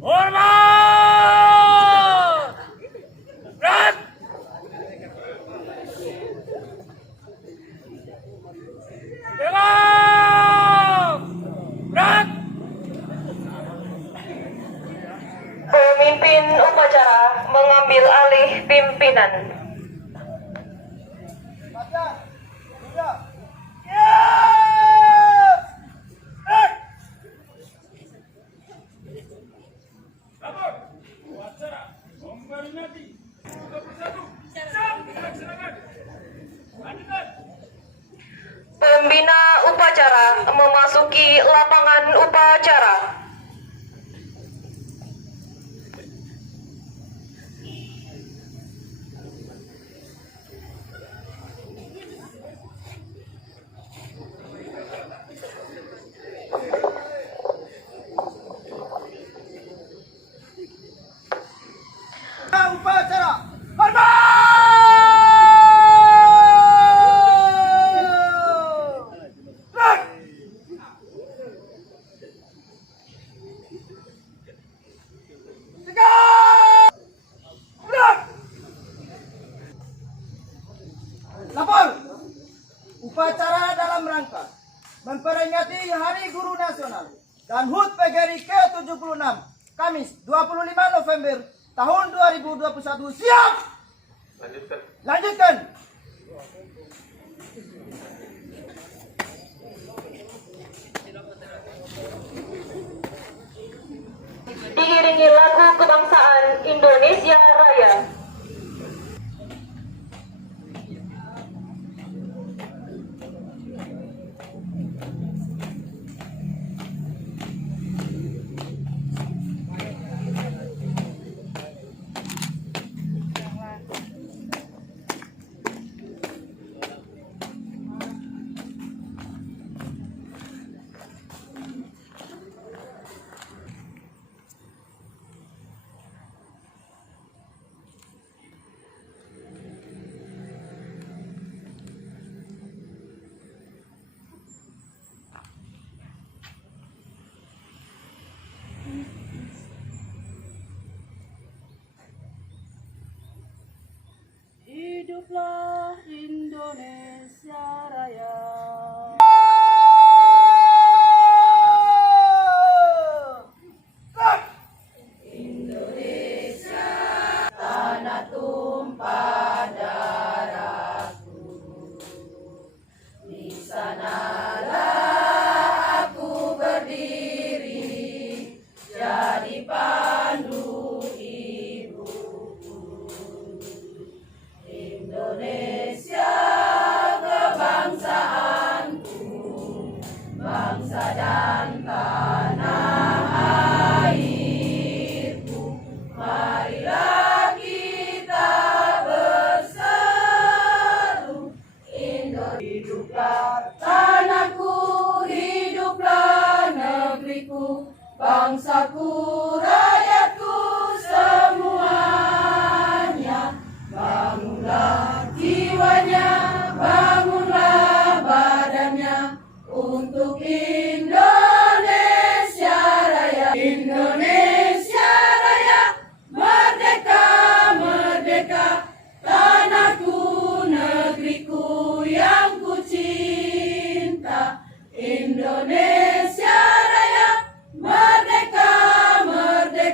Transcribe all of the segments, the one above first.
Hormat! Berat! Tegak! Berat! Pemimpin upacara mengambil alih pimpinan. Pembina upacara memasuki lapangan upacara. Upacara! Lapor! Upacara dalam rangka memperingati Hari Guru Nasional dan HUT PGRI ke-76 Kamis 25 November tahun 2021 siap! Lanjutkan! Diiringi lagu kebangsaan Indonesia Raya. Hiduplah Indonesia Raya. Tanahku, hiduplah negeriku, bangsaku, rakyatku semuanya. Bangunlah jiwanya, bangunlah badannya untuk Indonesia Raya. Indonesia Raya, merdeka, merdeka, tanahku, negeriku yang ku cinta. Indonesia Raya, merdeka, merdeka.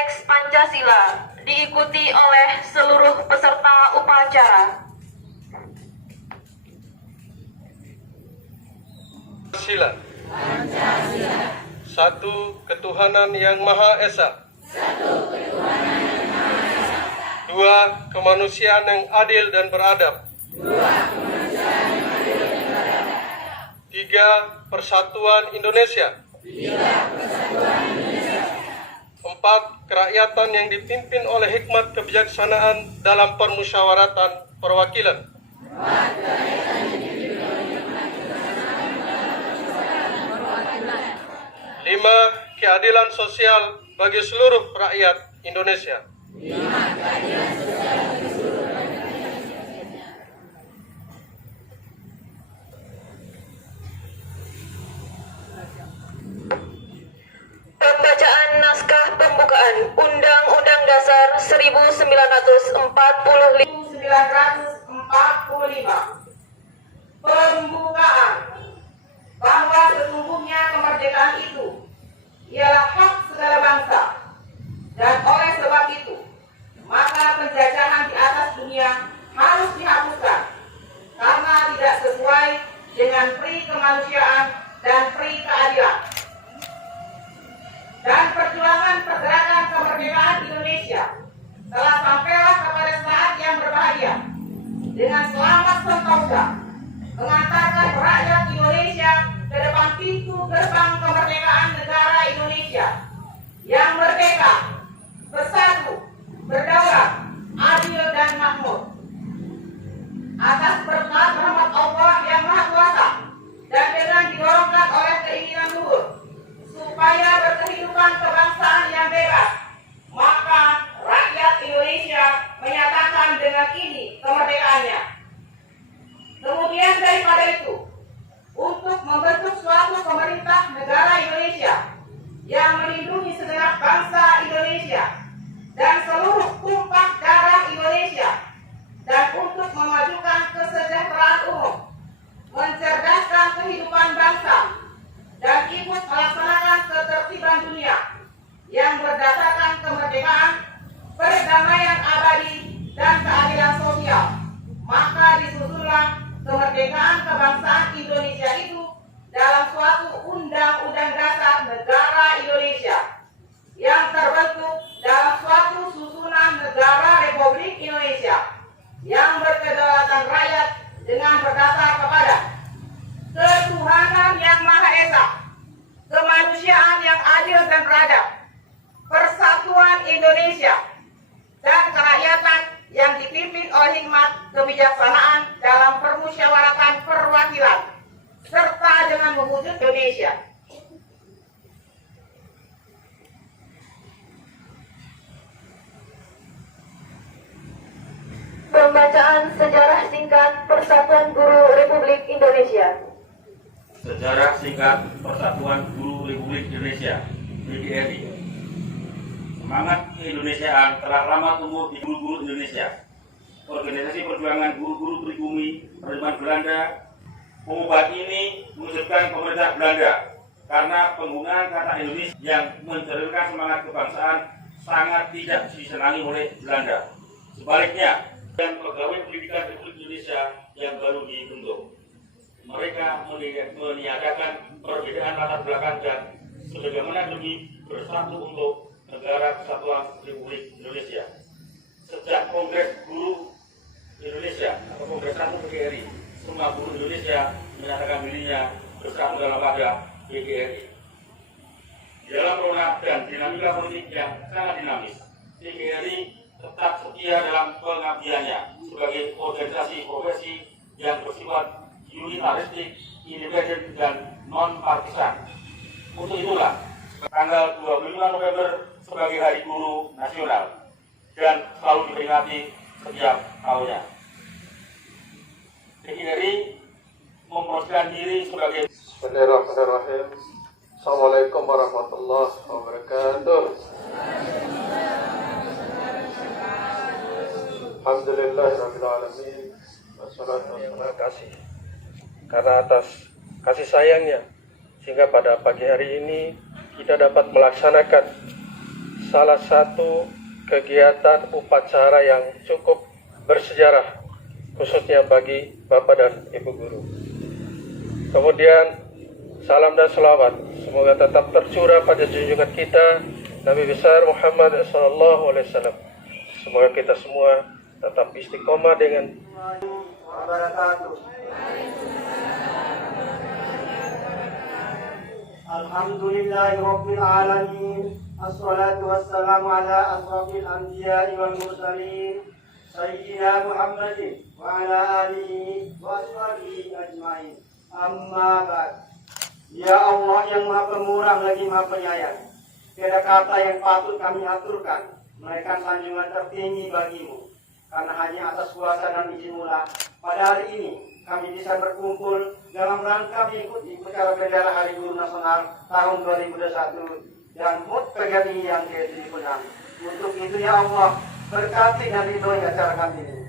teks Pancasila diikuti oleh seluruh peserta upacara. Pancasila. Satu ketuhanan yang Maha Esa. Dua kemanusiaan yang adil dan beradab. Tiga persatuan Indonesia. Empat kerakyatan yang dipimpin oleh hikmat kebijaksanaan dalam permusyawaratan perwakilan. Lima keadilan sosial bagi seluruh rakyat Indonesia. Pembacaan naskah pembukaan Undang-Undang Dasar 1945. Pembukaan bahwa sesungguhnya kemerdekaan itu ialah hak segala bangsa, dan oleh sebab itu maka penjajahan di atas dunia harus dihapuskan karena tidak sesuai dengan pri kemanusiaan dan pri keadilan. Dan perjuangan pergerakan kemerdekaan Indonesia telah sampailah kepada saat yang berbahagia dengan selamat sentosa mengantarkan rakyat Indonesia ke depan pintu gerbang kemerdekaan negara Indonesia yang merdeka, bersatu, berdaulat, adil dan makmur. Atas berkat rahmat Allah yang Maha Kuasa dan dengan didorongkan oleh keinginan luhur supaya berkehidupan kebangsaan yang bebas, maka rakyat Indonesia menyatakan dengan ini kemerdekaannya. Kemudian daripada itu, untuk membentuk suatu pemerintah negara Indonesia yang melindungi segenap bangsa Indonesia dan seluruh tumpah darah Indonesia, dan untuk memajukan kesejahteraan umum, mencerdaskan kehidupan bangsa, dan ikut melaksanakan ketertiban dunia yang berdasarkan kemerdekaan, perdamaian abadi, dan keadilan sosial, maka disusunlah kemerdekaan kebangsaan Indonesia itu dalam suatu Undang-Undang Dasar Negara Indonesia yang terbentuk dalam suatu susunan Negara Republik Indonesia yang berkedaulatan rakyat dengan berdasar kepada ketuhanan yang Maha Esa, kemanusiaan yang adil dan beradab, persatuan Indonesia, dan kerakyatan yang dipimpin oleh hikmat kebijaksanaan dalam permusyawaratan perwakilan, serta dengan mewujud Indonesia. Pembacaan sejarah singkat Persatuan Guru Republik Indonesia. Sejarah singkat Persatuan Guru Republik Indonesia (PGRI). Semangat keindonesiaan telah lama tumbuh di guru-guru Indonesia. Organisasi perjuangan guru-guru pribumi penerimaan Belanda mengubah ini mewujudkan pemerintah Belanda karena penggunaan kata Indonesia yang mencerminkan semangat kebangsaan sangat tidak disenangi oleh Belanda. Sebaliknya, dan pegawai pendidikan Republik Indonesia yang baru dibentuk, mereka meniadakan perbedaan latar belakang dan sebagaimana demi bersatu untuk Negara Kesatuan Republik Indonesia. Sejak Kongres Guru Indonesia atau Kongres 1 PGRI, semua guru Indonesia menyatakan dirinya bersatu dalam wadah PGRI. Di dalam rona dan dinamika politik yang sangat dinamis, PGRI tetap setia dalam pengabdiannya sebagai organisasi profesi yang bersifat unitaristik, independen, dan non-partisan. Untuk itulah, tanggal 25 November sebagai Hari Guru Nasional dan selalu diperingati setiap tahunnya. PGRI memposisikan diri sebagai Bismillahirrahmanirrahim. Assalamualaikum warahmatullahi wabarakatuh. Alhamdulillahirrahmanirrahim. Wassalatu wassalamu kasih. Karena atas kasih sayangnya, sehingga pada pagi hari ini kita dapat melaksanakan salah satu kegiatan upacara yang cukup bersejarah, khususnya bagi Bapak dan Ibu Guru. Kemudian salam dan selawat semoga tetap tercurah pada junjungan kita Nabi besar Muhammad SAW. Semoga kita semua tetap istiqomah dengan Alhamdulillahirabbil alamin. Assalatu wassalamu ala asrafil anbiya'i wal mursalin sayyidina Muhammadin wa ala alihi wa ashabihi ajmain. Amma ba'd. Ya Allah yang Maha Pemurah lagi Maha Penyayang, tiada kata yang patut kami aturkan melainkan sanjungan tertinggi bagimu. Karena hanya atas kuasa dan izin-Mu pada hari ini kami bisa berkumpul dalam rangka mengikuti upacara bendera Hari Guru Nasional tahun 2021 dan HUT PGRI yang ke-76. Untuk itu ya Allah, berkati dan ridhoi acara kami ini.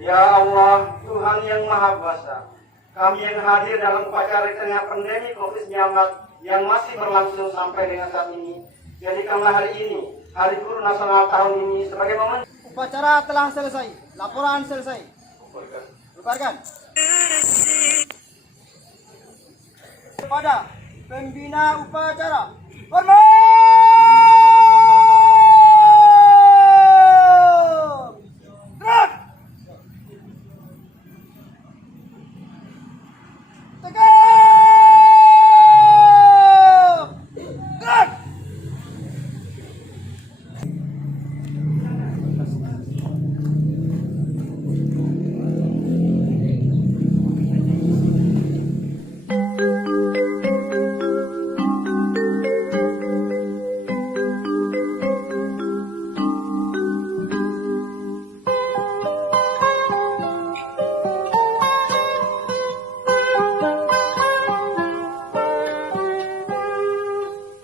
Ya Allah, Tuhan yang Maha Kuasa, kami yang hadir dalam upacara di tengah pandemi COVID-19 yang masih berlangsung sampai dengan saat ini, jadikanlah hari ini, Hari Guru Nasional tahun ini sebagai momen. Upacara telah selesai. Laporan selesai. Bubarkan. Kepada pembina upacara, hormat! Gerak! Tegak! Gerak!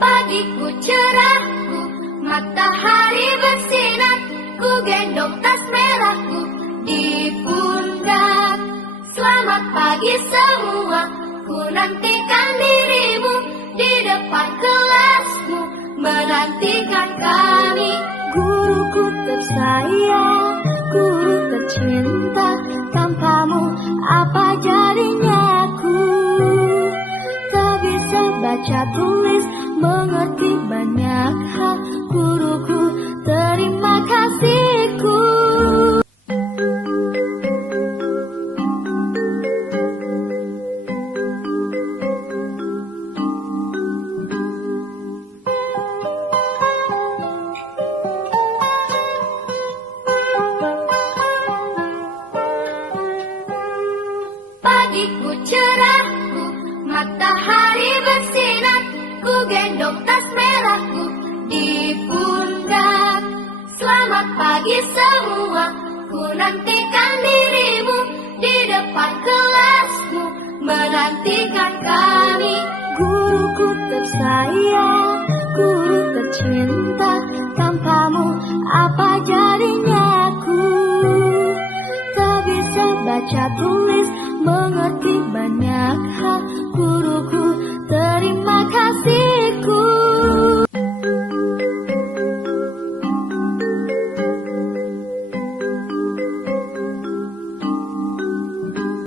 Pagiku cerahku, matahari bersinar, ku gendong tas merahku di pundak. Selamat pagi semua, ku nantikan dirimu di depan kelasmu, menantikan kami. Guruku tersayang, guru tercinta, tanpamu apa jadinya aku? Tak bisa baca tulis, mengerti banyak hal, guruku, terima kasihku. Pagiku cerahku, matahari bersinar, ku gendong tas merahku di pundak. Selamat pagi semua, ku nantikan dirimu di depan kelasmu, menantikan kami. Guruku tersayang, guru tercinta, tanpamu apa jadinya aku? Tak bisa baca tulis, mengerti banyak hal,